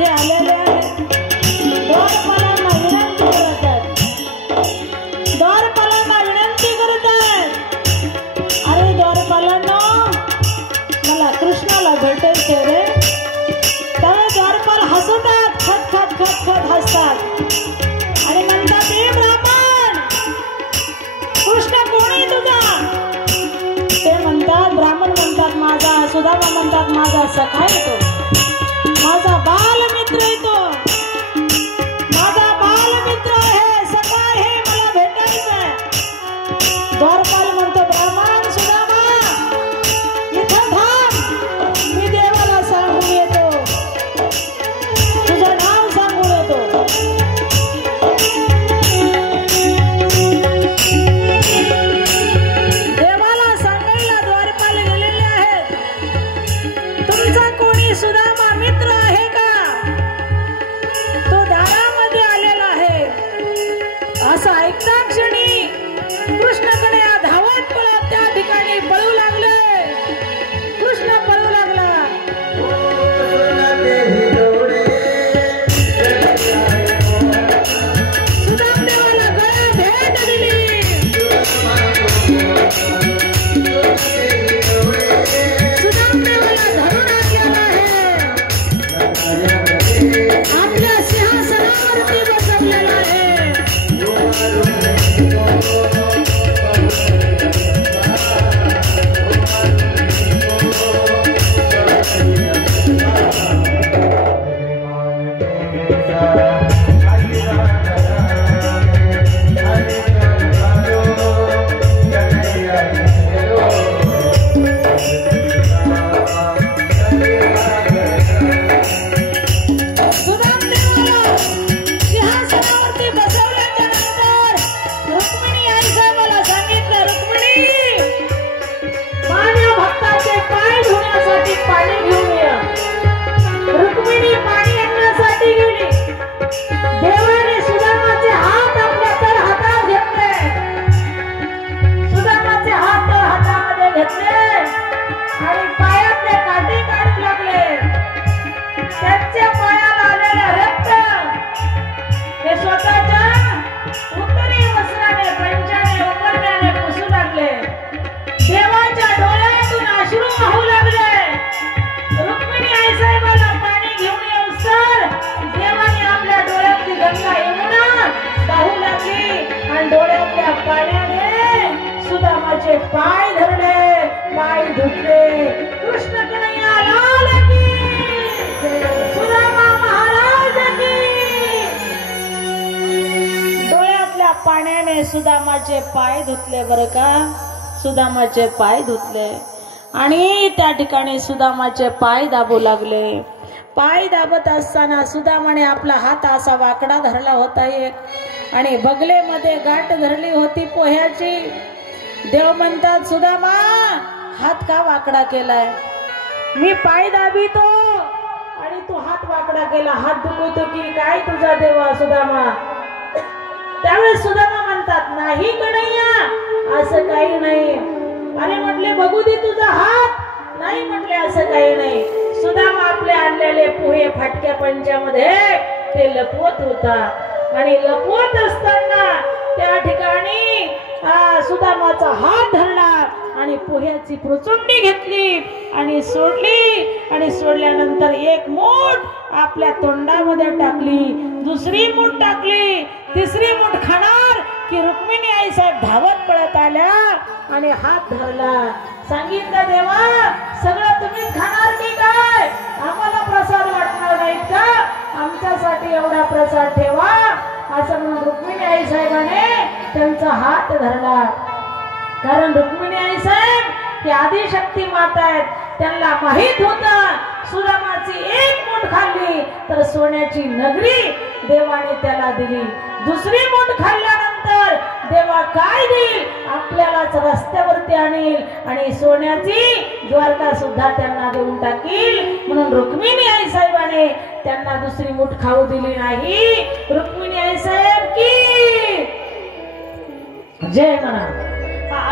द्वारपालामध्ये आलेले आहेत. द्वारपालांना विनंती करत आहेत. द्वारपालांना विनंती करत आहेत. अरे द्वारपालांना, मला कृष्णाला भेटायचे रे. त्यावेळी द्वारपाल हसतात, खत खत खत खत हसतात आणि म्हणतात, हे ब्राह्मण, कृष्ण कोण आहे तुझा? ते म्हणतात, ब्राह्मण म्हणतात माझा सुदामा, म्हणतात माझा सखा येतो, माझा बालमित्र येतो, माझा बालमित्र आहे, सखा आहे, मला भेटायचंय. द्वारपाल म्हणतो, ब्राह्मण सुदामा इथं थांब, मी देवाला सांगून येतो, तुझं नाव सांगून येतो. देवाला सांगायला द्वारपाल गेलेले आहेत. तुमचा कोणी सुदामा मित्र आहे का? तो दारामध्ये आलेला आहे. असं ऐकता क्षणी कृष्णाकडे धावत पळत त्या ठिकाणी पळू लागले. कृष्ण पळू लागला. सुदामदेवाला गळा भेट दिली. सुदामदेवाला धरून आणलेला आहे. आपल्या सिंहासनावरती बसवलेला आहे. सुदामाचे पाय धरले, पाय धुतले. कृष्ण कन्हैया लाल की, सुदामा महाराज की. डोळ्यातल्या पाण्याने सुदामाचे पाय धुतले बरं का. सुदामाचे पाय धुतले आणि त्या ठिकाणी सुदामाचे पाय दाबू लागले. पाय दाबत असताना सुदामाने आपला हात असा वाकडा धरला होता एक आणि बगलेमध्ये गाठ धरली होती पोह्याची. देव म्हणतात, सुदामा हात का वाकडा केलाय? मी पाय दाबितो आणि तू हात वाकडा केला, हात दुखवतो की काय तुझा देवा सुदामा? त्यावेळेस सुदामा म्हणतात, नाही कन्हैया, असं काही नाही. अरे म्हटले बघू दे तुझा हात. नाही म्हटले असं काही नाही. सुदामा आपले आणलेले पोहे फाटक्या पंचामध्ये ते लपवत होता आणि लपवत असताना त्या ठिकाणी सुदामाचा हात धरला आणि पोह्याची प्रचंडी घेतली आणि सोडली आणि सोडल्यानंतर एक मूठ आपल्या तोंडामध्ये टाकली, दुसरी मूठ टाकली, तिसरी मूठ खाणार की रुक्मिणी आई साहेब धावत पळत आल्या आणि हात धरला. सांगितलं, देवा सगळं तुम्हीच खाणार की काय? आम्हाला प्रसाद वाटणार नाहीत का? आमच्यासाठी एवढा प्रसाद ठेवा. असं म्हणून रुक्मिणी आई साहेबाने त्यांचा हात धरला. कारण रुक्मिणी आई साहेब ही आदिशक्ती माता आहेत. त्यांना माहित होतं सुदामाची एक मूठ खाल्ली तर सोन्याची नगरी देवाने त्याला दिली. दुसरी मूठ खाल्ल्यानंतर देवा काय देईल? आपल्यालाच रस्त्यावरती आणील आणि सोन्याची द्वारका सुद्धा त्यांना देऊन टाकील. म्हणून रुक्मिणी आई साहेबाने त्यांना दुसरी मूठ खाऊ दिली नाही. रुक्मिणी आई साहेब की जय म्हणा.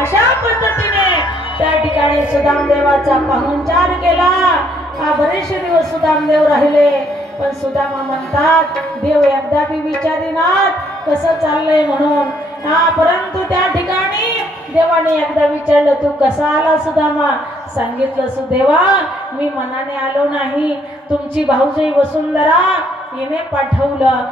अशा पद्धतीने त्या ठिकाणी सुदामदेवाचा पाहुणचार केला. बरेचसे दिवस सुदामदेव राहिले पण सुदामा म्हणतात देव एकदा बी विचारीनात कसं चाललंय म्हणून. परंतु त्या ठिकाणी देवाने एकदा विचारलं तू कसा आला सुदामा. सांगितलं सुदेवा मी मनाने आलो नाही, तुमची भाऊजाई वसुंधरा हिने पाठवलं,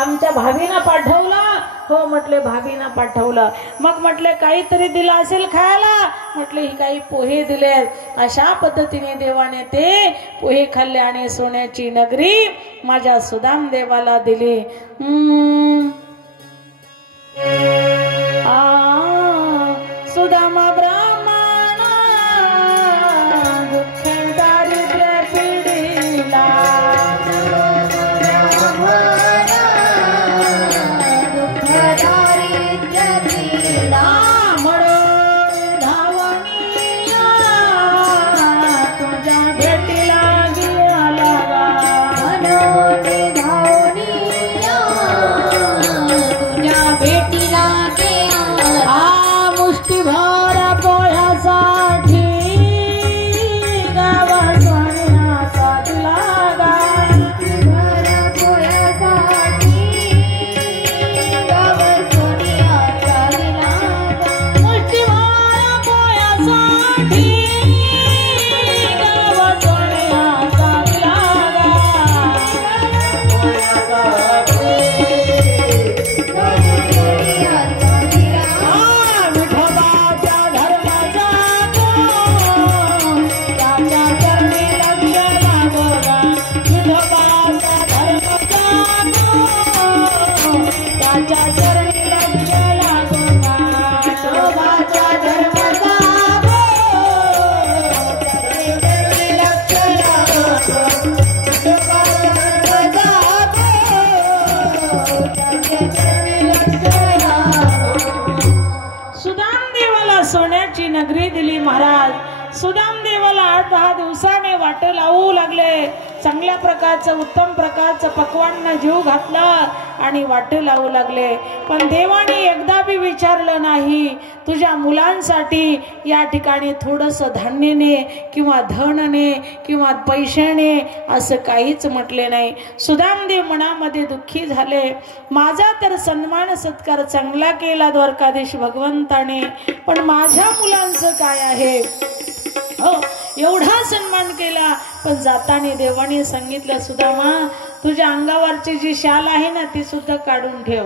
आमच्या भाभीनं पाठवलं. हो म्हटले भाभीनं पाठवलं. मग म्हटले काहीतरी दिलं असेल खायला. म्हटले ही काही पोहे दिले. अशा पद्धतीने देवाने ते पोहे खाल्ले आणि सोन्याची नगरी माझ्या सुदाम देवाला दिली. सुदामा ब्राह्मण दुःख दारिद्र्य पिढीला सोन्याची नगरी दिली महाराज. सुदाम देवाला 8-10 दिवसाने वाट लावू लागले. चांगल्या प्रकारचं उत्तम प्रकारचं पक्वांना जीव घातला आणि वाट लावू लागले. पण देवाने एकदा बी विचारलं नाही तुझ्या मुलांसाठी या ठिकाणी थोडंसं धान्याने किंवा धनने किंवा पैशाने असं काहीच म्हटले नाही. सुदामदेव मनामध्ये दुःखी झाले. माझा तर सन्मान सत्कार चांगला केला द्वारकाधीश भगवंताने, पण माझ्या मुलांचं काय आहे. हो एवढा सन्मान केला, पण जाताना देवाने सांगितलं सुदामा तुझ्या अंगावरची जी शाल आहे ना ती सुद्धा काढून ठेव.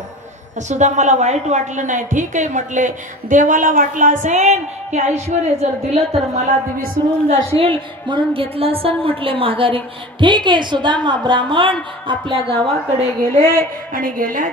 सुद्धा मला वाईट वाटलं नाही. ठीक आहे म्हटले, देवाला वाटलं असेल की ऐश्वर्य जर दिलं तर मला विसरून जाशील म्हणून घेतलं असेल म्हटले माघारी. ठीक आहे. सुदामा ब्राह्मण आपल्या गावाकडे गेले आणि गेल्या